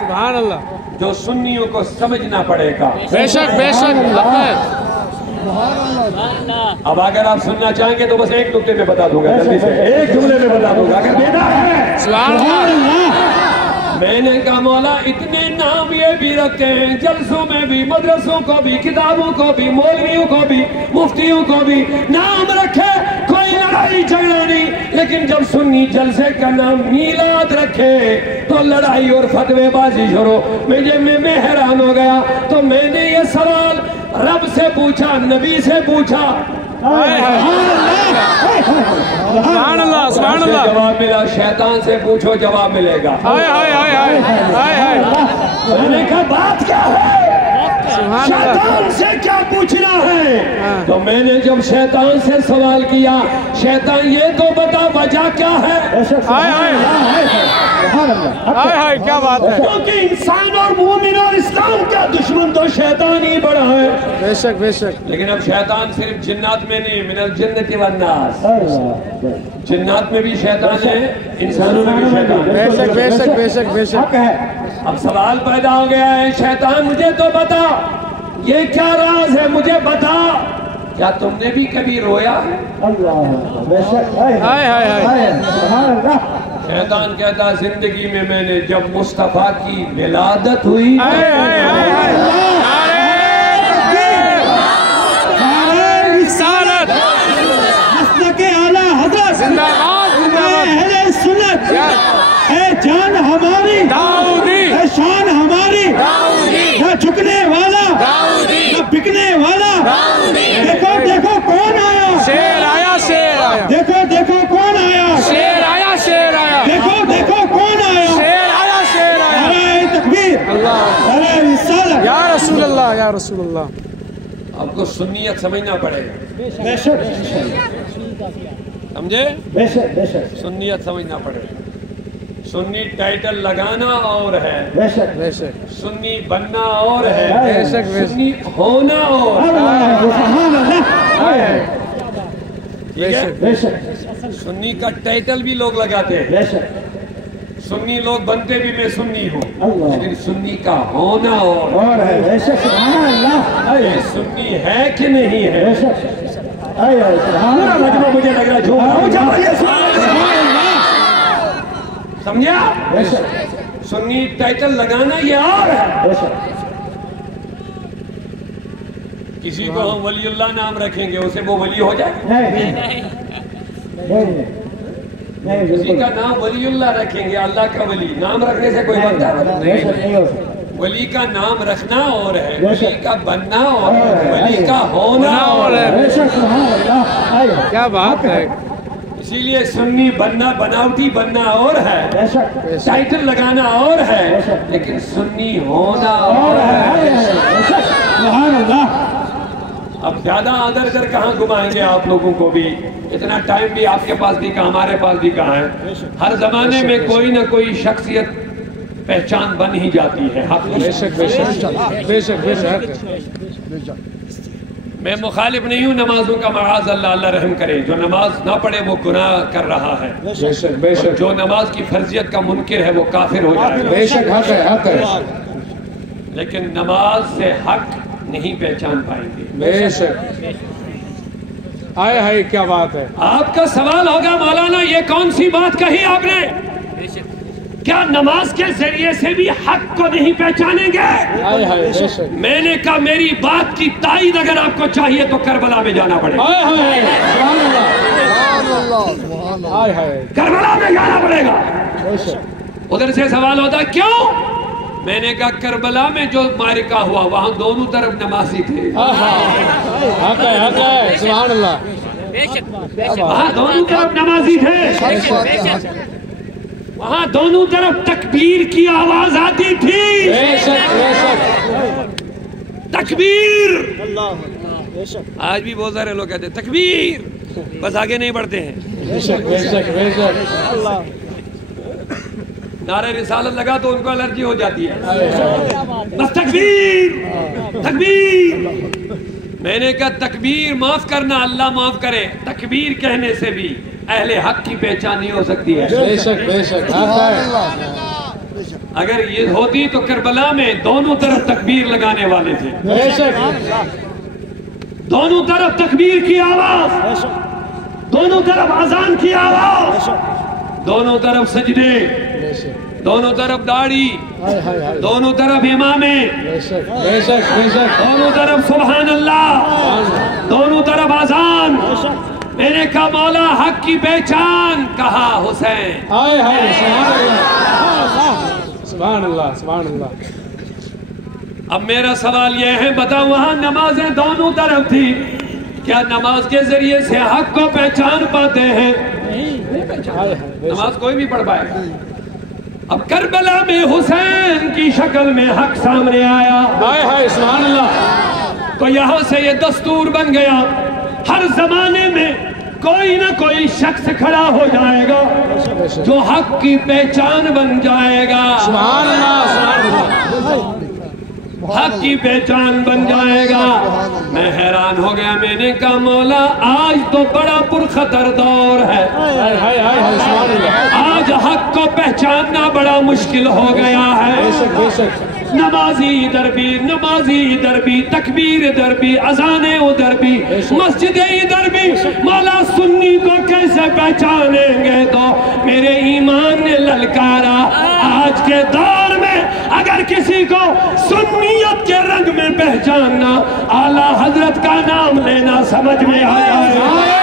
سبحان اللہ، جو سنیوں کو سمجھنا پڑے گا۔ بے شک بے شک۔ اب اگر آپ سننا چاہیں گے تو بس ایک نقطے میں بتا دوں گا، جلدی سے ایک جملے میں بتا دوں گا، اگر دینا ہے۔ سبحان اللہ۔ میں نے کہا مولا اتنے نام یہ بھی رکھتے ہیں، جلسوں میں بھی، مدرسوں کو بھی، کتابوں کو بھی، مولویوں کو بھی، مفتیوں کو بھی نام رکھے، کوئی لڑائی جھگڑا نہیں، لیکن جب سنی جلسے کا نام میلاد رکھے تو لڑائی اور فتوے بازی شروع۔ میں حیران ہو گیا، تو میں نے یہ سوال رب سے پوچھا، نبی سے پوچھا، سبحان اللہ سبحان اللہ۔ جواب ملا، شیطان سے پوچھو جواب ملے گا۔ میں نے کہا بات کیا ہے؟ شیطان سے کیا پوچھنا ہے؟ تو میں نے جب شیطان سے سوال کیا، شیطان یہ تو بتا وجہ کیا ہے؟ کیا بات ہے؟ کیونکہ انسان اور مومن اور اسلام کا دشمن تو شیطان ہی بڑا ہے۔ بے شک بے شک۔ لیکن اب شیطان صرف جنات میں نہیں، من الجنت والناس، جنات میں بھی شیطان ہے، انسانوں میں بھی شیطان ہے۔ بے شک بے شک بے شک بے شک۔ اب سوال پیدا ہو گیا ہے، شیطان مجھے تو بتا، یہ کیا راز ہے، مجھے بتا، کیا تم نے بھی کبھی رویا ہے؟ شیطان کہتا زندگی میں نے جب مصطفیٰ کی ولادت ہوئی، جان ہماری ہے، شان ہماری، نہ جھکنے والا نہ بکنے والا۔ دیکھو دیکھو کون آیا، شیر آیا شیر آیا، دیکھو دیکھو کون آیا، شیر آیا شیر آیا، دیکھو دیکھو کون آیا، شیر آیا شیر آیا۔ نعرہ تکبیر، اللہ نعرہ رسالت۔ یا رسول اللہ یا رسول اللہ۔ آپ کو سنیت سمجھنا پڑے گا، بے شک سمجھے؟ بے شک بے شک سنیت سمجھنا پڑے گا۔ سنی ٹائٹل لگانا اور ہے، بے شک بے شک سنی بننا اور ہے، بے شک بے شک سنی ہونا اور سبحان اللہ۔ بے شک بے شک سنی کا ٹائٹل بھی لوگ لگاتے ہیں، بے شک سنی لوگ بنتے بھی میں سنی ہوں، اللہ۔ لیکن سنی کا ہونا اور ہے، بے شک سبحان اللہ۔ یہ سنی ہے کہ نہیں ہے؟ بے شک سبحان پورا اللہ۔ مجمع مجھے لگ رہا جھوم رہا ہوں، جب یہ سمجھا؟ بے شک سنی ٹائٹل لگانا یہ اور ہے۔ بے شک کسی کو ہم ولی اللہ نام رکھیں گے اسے وہ ولی ہو جائے، نہیں نہیں کسی بالکل کا نام ولی اللہ رکھیں گے، اللہ کا ولی نام رکھنے سے کوئی بنتا ہے؟ بے شک نہیں ہو سکتا۔ ولی کا نام رکھنا اور ہے، ولی کا بننا اور ہے، ولی کا ہونا اور ہے۔ بے شک سبحان اللہ۔ کیا بات ہے؟ اسی لیے سنی بننا، بناوٹی بننا اور ہے، بے شک ٹائٹل لگانا اور ہے، لیکن سنی ہونا اور ہے۔ بے شک سبحان اللہ۔ اب زیادہ ادھر ادھر کہاں گھمائیں گے آپ لوگوں کو بھی، اتنا ٹائم بھی آپ کے پاس بھی کہاں، ہمارے پاس بھی کہاں ہے۔ ہر زمانے میں کوئی نہ کوئی شخصیت پہچان بن ہی جاتی ہے۔ بے شک بے شک بے شک بے شک۔ میں مخالف نہیں ہوں نمازوں کا، معاذ اللہ، اللہ رحم کرے، جو نماز نہ پڑھے وہ گناہ کر رہا ہے، بے شک بے شک جو نماز کی فرضیت کا منکر ہے وہ کافر ہو جائے گا، بے شک۔ حق ہے حق ہے، لیکن نماز سے حق نہیں پہچان پائیں گے۔ بے شک۔ آئے ہائے کیا بات ہے؟ آپ کا سوال ہوگا مولانا یہ کون سی بات کہی آپ نے؟ کیا نماز کے ذریعے سے بھی حق کو نہیں پہچانیں گے؟ آئے ہائے بے شک۔ میں نے کہا میری بات کی تائید اگر آپ کو چاہیے تو کربلا میں جانا پڑے گا، آئے ہائے سبحان اللہ، آئے ہائے کربلا میں جانا پڑے گا۔ بے شک۔ ادھر سے سوال ہوتا کیوں؟ میں نے کہا کربلا میں جو معرکہ ہوا وہاں دونوں طرف نمازی تھے، حق ہے حق ہے سبحان اللہ، وہاں دونوں طرف نمازی تھے، وہاں دونوں طرف تکبیر کی آواز آتی تھی، بے شک بے شک۔ تکبیر۔ آج بھی بہت سارے لوگ کہتے ہیں تکبیر، بس آگے نہیں بڑھتے ہیں۔ بے شک بے شک بے شک۔ نعرہ رسالت لگا تو ان کو الرجی ہو جاتی ہے، بس تکبیر تکبیر۔ میں نے کہا تکبیر معاف کرنا اللہ معاف کرے، تکبیر کہنے سے بھی اہل حق کی پہچان نہیں ہو سکتی ہے۔ بے شک بے شک، حق ہے۔ اگر یہ ہوتی تو کربلا میں دونوں طرف تکبیر لگانے والے تھے. بے شک دونوں طرف تکبیر کی آواز, دونوں طرف اذان کی آواز, دونوں طرف سجدے, بے شک دونوں طرف داڑھی, ہائے ہائے ہائے دونوں طرف امامے, بے شک بے شک بے شک دونوں طرف سبحان اللہ, دونوں طرف اذان. میں نے کہا مولا حق کی پہچان, کہا حسین. ہائے ہائے سبحان اللہ سبحان اللہ. اب میرا سوال یہ ہے, بتاؤ وہاں نمازیں دونوں طرف تھی, کیا نماز کے ذریعے سے حق کو پہچان پاتے ہیں؟ نہیں پہچان. نماز کوئی بھی پڑھ پائے گا. اب کربلا میں حسین کی شکل میں حق سامنے آیا, ہائے ہائے سبحان اللہ. تو یہاں سے یہ دستور بن گیا, ہر زمانے میں کوئی نہ کوئی شخص کھڑا ہو جائے گا جو حق کی پہچان بن جائے گا. سبحان اللہ سبحان اللہ. حق کی پہچان بن جائے گا. میں حیران ہو گیا, میں نے کہا مولا آج تو بڑا پرخطر دور ہے, ہائے ہائے ہائے سبحان اللہ. آج حق کو پہچاننا بڑا مشکل ہو گیا ہے. بے شک بے شک. نمازی ادھر بھی, نمازی ادھر بھی, تکبیر ادھر بھی, اذانیں ادھر بھی, مسجدیں ادھر بھی. مولا سنی کو کیسے پہچانیں گے؟ تو میرے ایمان نے للکارا, آج کے دور میں اگر کسی کو سنیت کے رنگ میں پہچاننا, اعلیٰ حضرت کا نام لینا سمجھ میں آیا ہے.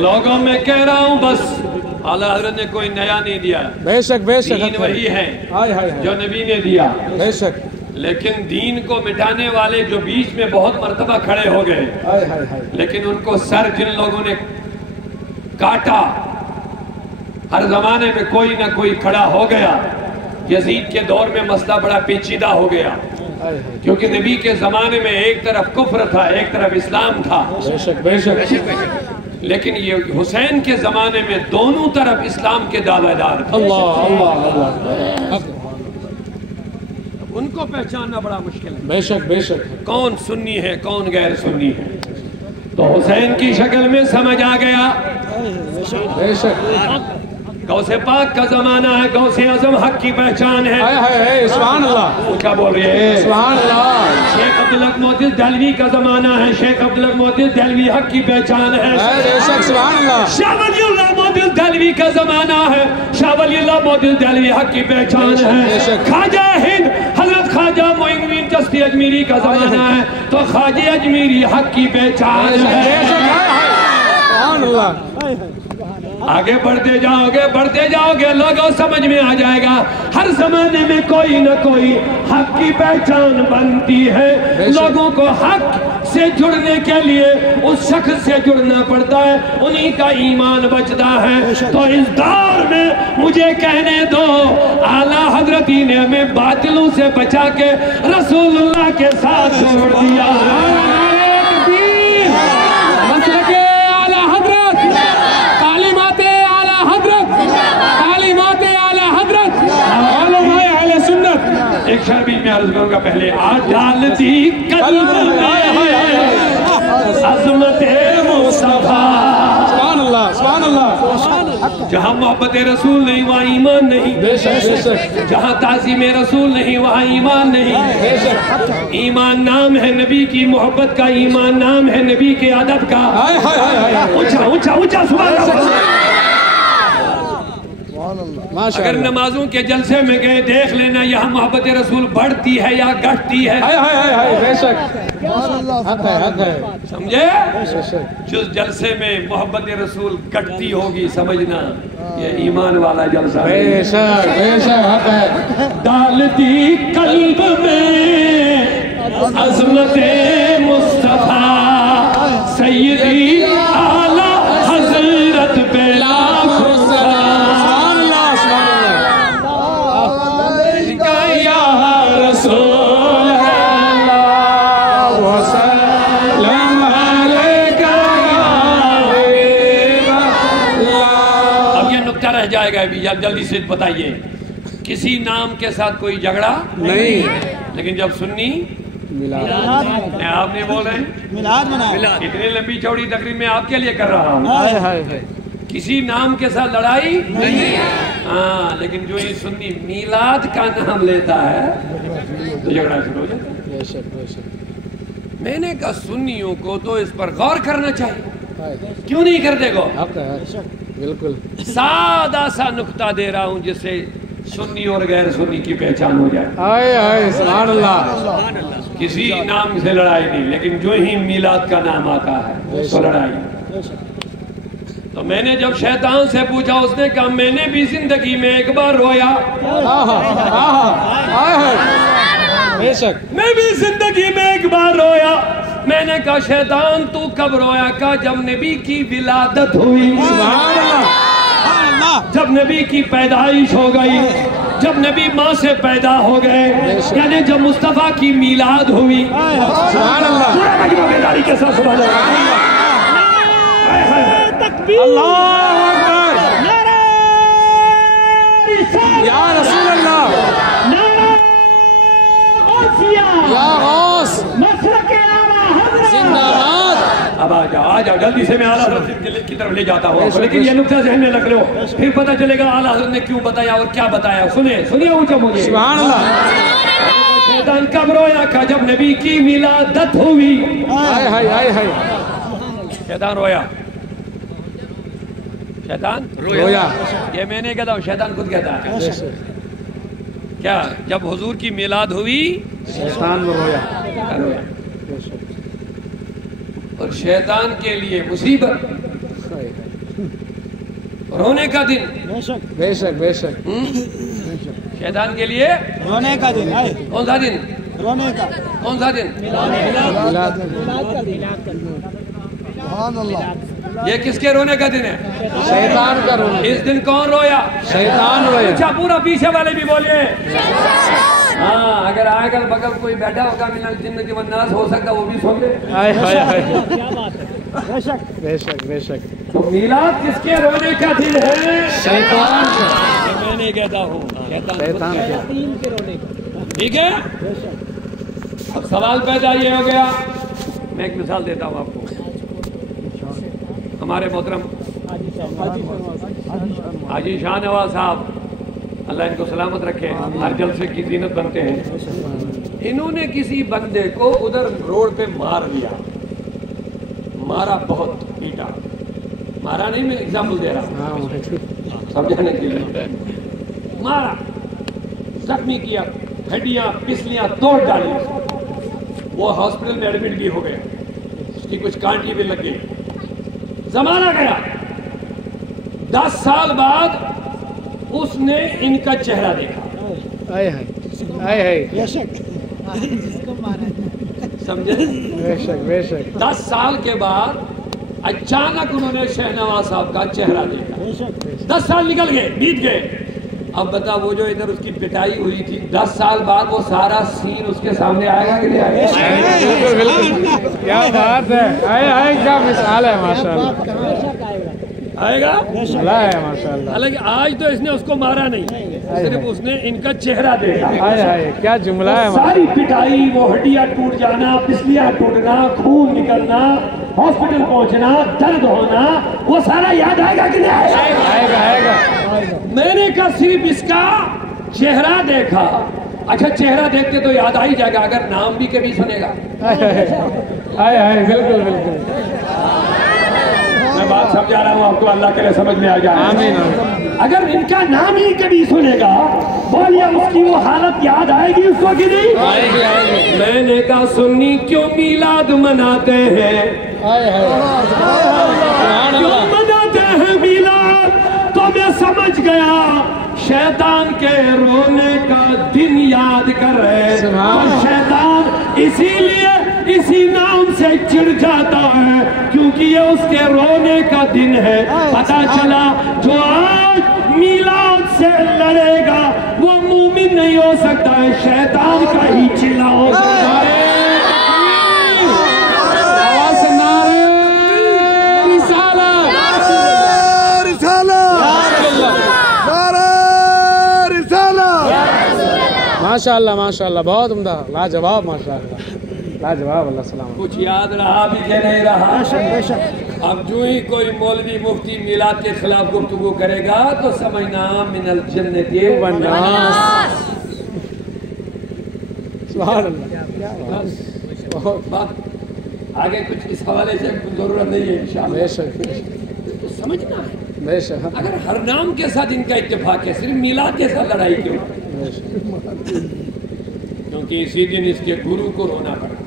لوگوں میں کہہ رہا ہوں بس, اعلیٰ حضرت نے کوئی نیا نہیں دیا, بے شک بے شک. دین وہی ہے ہائے ہائے جو نبی نے دیا. بے شک. لیکن دین کو مٹانے والے جو بیچ میں بہت مرتبہ کھڑے ہو گئے, ہائے ہائے ہائے. لیکن ان کو سر جن لوگوں نے کاٹا, ہر زمانے میں کوئی نہ کوئی کھڑا ہو گیا. یزید کے دور میں مسئلہ بڑا پیچیدہ ہو گیا, کیونکہ نبی کے زمانے میں ایک طرف کفر تھا, ایک طرف اسلام تھا. بے شک بے شک. لیکن یہ حسین کے زمانے میں دونوں طرف اسلام کے دعوے دار تھے. اللہ اللہ اللہ. ان کو پہچاننا بڑا مشکل ہے. بے شک بے شک. کون سنی ہے کون غیر سنی ہے, تو حسین کی شکل میں سمجھ آ گیا. بے شک. غوث پاک کا زمانہ ہے, غوث اعظم حق کی پہچان ہے. ہائے ہائے ہائے سبحان اللہ. کیا بول رہے ہیں؟ سبحان اللہ. شیخ عبدالحق محدث دہلوی کا زمانہ ہے, شیخ عبدالحق محدث دہلوی حق کی پہچان ہے. بے شک سبحان اللہ. شاہ ولی اللہ محدث دہلوی کا زمانہ ہے, شاہ ولی اللہ محدث دہلوی حق کی پہچان ہے. خواجہ ہند حضرت خواجہ معین الدین چشتی اجمیری کا زمانہ ہے, تو خواجہ اجمیری حق کی پہچان ہے. سبحان اللہ. آگے بڑھتے جاؤ گے لوگوں سمجھ میں آ جائے گا, ہر زمانے میں کوئی نہ کوئی حق کی پہچان بنتی ہے. لوگوں کو حق سے جڑنے کے لیے اس شخص سے جڑنا پڑتا ہے, انہی کا ایمان بچتا ہے. تو اس دور میں مجھے کہنے دو, اعلیٰ حضرت نے ہمیں باطلوں سے بچا کے رسول اللہ کے ساتھ جوڑ دیا. ایک شعر بھی میں عرض کروں گا پہلے. ڈالتی قلب میں عظمت مصطفیٰ, سبحان اللہ سبحان اللہ. جہاں محبت رسول نہیں وہاں ایمان نہیں. بے شک بے شک. جہاں تعظیم رسول نہیں وہاں ایمان نہیں. بے شک. ایمان نام ہے نبی کی محبت کا, ایمان نام ہے نبی کے ادب کا. ہائے ہائے ہائے. اونچا اونچا اونچا سبحان اللہ. اگر اللہ. نمازوں کے جلسے میں گئے دیکھ لینا یہاں محبت رسول بڑھتی ہے یا گھٹتی ہے. ہائے ہائے ہائے بے شک. حق ہے حق ہے. سمجھے؟ بے شک. جس جلسے میں محبت رسول گھٹتی ہوگی سمجھنا یہ ایمان والا جلسہ ہے. بے شک بے شک. حق ہے. ڈالتی قلب میں عظمت مصطفیٰ سیدی اعلیٰ حضرت پہ لاکھوں سلام. آئے گا بھی، جلدی سے بتائیے. کسی نام کے ساتھ کوئی جھگڑا نہیں، لیکن جب سنی آپ نہیں بول رہے ہیں میلاد مناؤ. اتنی لمبی چوڑی تقریر میں آپ کے لیے کر رہا ہوں. کسی نام کے ساتھ لڑائی نہیں. ہاں لیکن جو یہ سنی میلاد کا نام لیتا ہے تو جھگڑا شروع ہو جاتا ہے. میں نے کہا سنیوں کو تو اس پر غور کرنا چاہیے، کیوں نہیں کرتے گو؟ بالکل سادہ سا نقطہ دے رہا ہوں جس سے سنی اور غیر سنی کی پہچان ہو جائے. سبحان اللہ. کسی نام سے لڑائی نہیں، لیکن جو ہی میلاد کا نام آتا ہے تو لڑائی. تو میں نے جب شیطان سے پوچھا، اس نے کہا میں نے بھی زندگی میں ایک بار رویا. بے شک. میں بھی زندگی میں ایک بار رویا. میں نے کہا شیطان تو کب رویا؟ کہا جب نبی کی ولادت ہوئی، جب نبی کی پیدائش ہو گئی، جب نبی ماں سے پیدا ہو گئے، یعنی جب مصطفیٰ کی میلاد ہوئی. سبحان اللہ. پورا مجمع بیداری کے ساتھ سبحان اللہ. اللہ اکبر. یا رسول اللہ، یا غوث، زندہ باد. اب آ جاؤ جلدی سے، میں اعلیٰ حضرت کی طرف لے جاتا ہوں. لیکن یہ نقطہ ذہن میں رکھ لو، پھر پتہ چلے گا اعلیٰ حضرت نے کیوں بتایا اور کیا بتایا. سنیے اونچا مجھے. سبحان اللہ. شیطان کب رویا؟ کہ جب نبی کی ولادت ہوئی. شیطان رویا. شیطان رویا. یہ میں نہیں کہتا ہوں، شیطان خود کہتا ہے. کیا جب حضور کی میلاد ہوئی شیطان رویا. اور شیطان کے لیے مصیبت، رونے کا دن. بے شک بے شک. شیطان کے لیے رونے کا دن. کون سا دن؟ رونے کا. کون سا دن؟ سبحان اللہ. یہ کس کے رونے کا دن ہے؟ شیطان کا رونا. اس دن کون رویا؟ شیطان رویا. اچھا پورا پیچھے والے بھی بولیے. ہاں اگر آئے گل بغل کوئی بیٹھا ہوگا من الجنۃ والناس، ہو سکتا وہ بھی سو گئے. بے شک بے شک بے شک. تو میلاد کس کے رونے کا دن ہے؟ شیطان کا. میں نہیں کہتا ہوں، شیطان کا. ٹھیک ہے. اب سوال پیدا یہ ہو گیا، میں ایک مثال دیتا ہوں آپ کو. ہمارے محترم حاجی شاہ نواز صاحب، اللہ ان کو سلامت رکھے، ہر جلسے کی زینت بنتے ہیں. انہوں نے کسی بندے کو ادھر روڈ پہ مار لیا، مارا، بہت پیٹا. مارا نہیں، میں ایگزامپل دے رہا ہوں سمجھانے کے لیے. مارا، زخمی کیا، ہڈیاں پسلیاں توڑ ڈالی. وہ ہاسپٹل میں ایڈمٹ بھی ہو گئے، اس کی کچھ کانٹی بھی لگ گئی. زمانہ گیا، 10 سال بعد اس نے ان کا چہرہ دیکھا. بے شک. سمجھے؟ بے شک بے شک. 10 سال کے بعد اچانک انہوں نے شاہ نواز صاحب کا چہرہ دیکھا. 10 سال نکل گئے، بیت گئے. اب بتا وہ جو ادھر اس کی پٹائی ہوئی تھی، 10 سال بعد وہ سارا سین اس کے سامنے آئے گا کہ نہیں آئے گا؟ بالکل بالکل. کیا بات ہے. کیا مثال ہے. ماشاء اللہ آئے گا. ہے. ماشاء اللہ. حالانکہ آج تو اس نے اس کو مارا نہیں، صرف اس نے ان کا چہرہ دیکھا. کیا جملہ ہے. ساری پٹائی، وہ ہڈیاں ٹوٹ جانا، پسلیاں ٹوٹنا، خون نکلنا، ہاسپٹل پہنچنا، درد ہونا، وہ سارا یاد آئے گا کہ نہیں آئے گا؟ آئے گا. میں نے کہا صرف اس کا چہرہ دیکھا. اچھا چہرہ دیکھتے تو یاد آ ہی جائے گا، اگر نام بھی کبھی سنے گا. بالکل بالکل. میں بات سمجھا رہا ہوں آپ کو، اللہ کے لیے سمجھ میں آ جائے. آمین. اگر ان کا نام ہی کبھی سنے گا، بولیے اس کی وہ حالت یاد آئے گی اس کو کہ نہیں؟ آئے گی. میں نے کہا سنی کیوں میلاد مناتے ہیں؟ کیوں مناتے ہیں میلاد؟ تو میں سمجھ گیا شیطان کے رونے کا دن یاد کر رہے. شیطان اسی لیے اسی نام سے چڑ جاتا ہے کیونکہ یہ اس کے رونے کا دن ہے. پتا چلا جو آج میلاد سے لڑے گا وہ مومن نہیں ہو سکتا ہے، شیطان کا ہی چلا ہو سکتا ہے. ماشاءاللہ بہت عمدہ لاجواب ماشاءاللہ لاجواب اللہ سلام کچھ یاد رہا بھی کہ نہیں رہا اب جو ہی کوئی مولوی مفتی میلاد کے خلاف گفتگو کرے گا تو سمجھنا من الجنت والناس سبحان اللہ بات آگے کچھ اس حوالے سے ضرورت نہیں ہے انشاءاللہ بے شک تو سمجھنا ہے بے شک اگر ہر نام کے ساتھ ان کا اتفاق ہے صرف میلاد کے ساتھ لڑائی کیوں کیونکہ اسی دن اس کے گرو کو رونا پڑا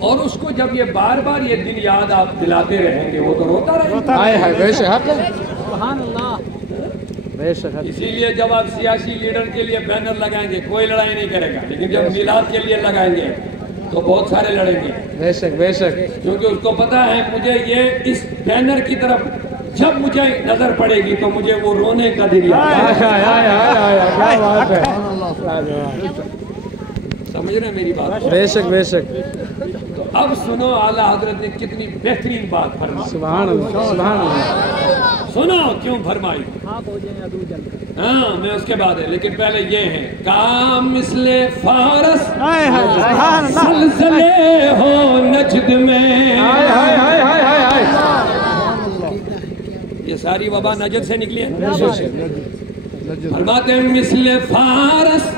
اور اس کو جب یہ بار بار یہ دن یاد آپ دلاتے رہیں گے وہ تو روتا رہے گا بے شک حق ہے سبحان اللہ بے شک اسی لیے جب آپ سیاسی لیڈر کے لیے بینر لگائیں گے کوئی لڑائی نہیں کرے گا لیکن جب میلاد کے لیے لگائیں گے تو بہت سارے لڑیں گے بے شک کیونکہ اس کو پتا ہے مجھے یہ اس بینر کی طرف جب مجھے نظر پڑے گی تو مجھے وہ رونے کا دن یاد سمجھ رہے ہیں میری بات بے شک تو اب سنو اعلیٰ حضرت نے کتنی بہترین بات فرمائی سبحان اللہ سنو کیوں فرمائی ہاں میں اس کے بعد ہے لیکن پہلے یہ ہے کام مثل فارس زلزلے ہو نجد میں یہ ساری وبا نجد سے نکلی ہے فرماتے ہیں مثل فارس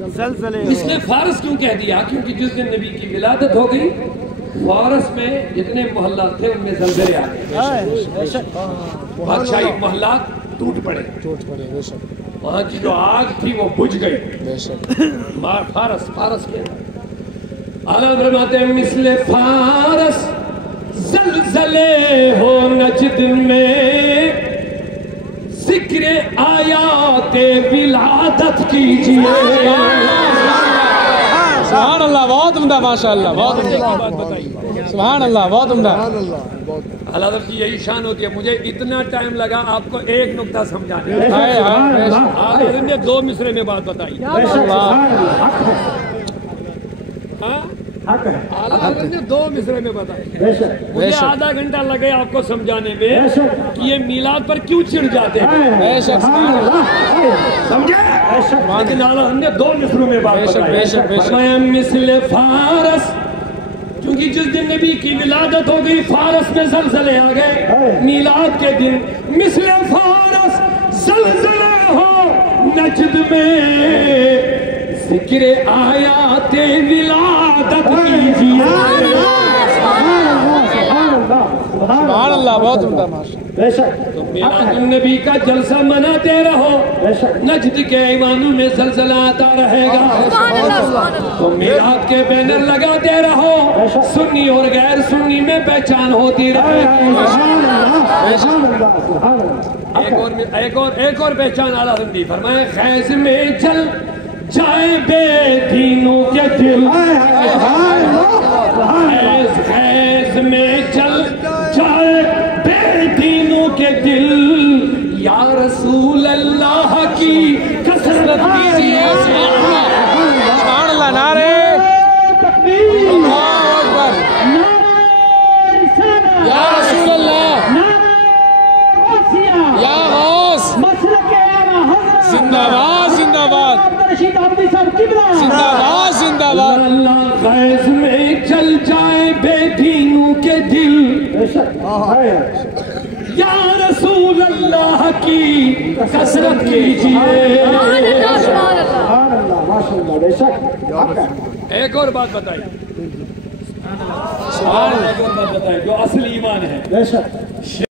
مثل فارس کیوں کہہ دیا کیونکہ جس دن نبی کی ولادت ہو گئی فارس میں جتنے محلات تھے ان میں زلزلے آ گئے بادشاہی محلات ٹوٹ پڑے وہاں کی جو آگ تھی وہ بجھ گئی فارس کے اعلیٰ فرماتے ہیں مثل فارس زلزلے ہو نجد میں ذکر آیات ولادت کیجئے سبحان اللہ بہت عمدہ ماشاءاللہ بہت عمدہ سبحان اللہ بہت عمدہ اعلیٰ حضرت کی یہی شان ہوتی ہے مجھے اتنا ٹائم لگا آپ کو ایک نکتہ سمجھانے اعلیٰ حضرت نے 2 مصرے میں بات بتائی اعلیٰ حضرت نے 2 مصرے میں بتائی مجھے آدھا گھنٹہ لگے آپ کو سمجھانے میں کہ یہ میلاد پر کیوں چڑ جاتے ہیں سمجھے لیکن اعلیٰ حضرت نے 2 مصروں میں بات بتائی مثل فارس کیونکہ جس دن نبی کی ولادت ہو گئی فارس میں زلزلے آ گئے میلاد کے دن مثل فارس زلزلے ہو نجد میں ذکر آیات ولادت کیجئے سبحان اللہ بہت عمدہ تو میلاد النبی کا جلسہ مناتے رہو نجد کے ایوانوں میں زلزلہ آتا رہے گا تو میلاد کے بینر لگاتے رہو سنی اور غیر سنی میں پہچان ہوتی رہے ایک اور پہچان اعلیٰ حضرت دی فرمائے خیز میں جل جائے بے دینوں کے دل خیز میں جل جائے بے دینوں کے دل یا رسول اللہ کی کثرت کیجئے سبحان اللہ نعرے تکبیر اللہ اکبر یا رسول اللہ یا غوث زندہ باد زندہ باد زندہ باد اللہ خیز میں چل جائے بے دینوں کے دل یا رسول اللہ کی کثرت کیجئے ایک اور بات بتائیں جو اصل ایمان ہے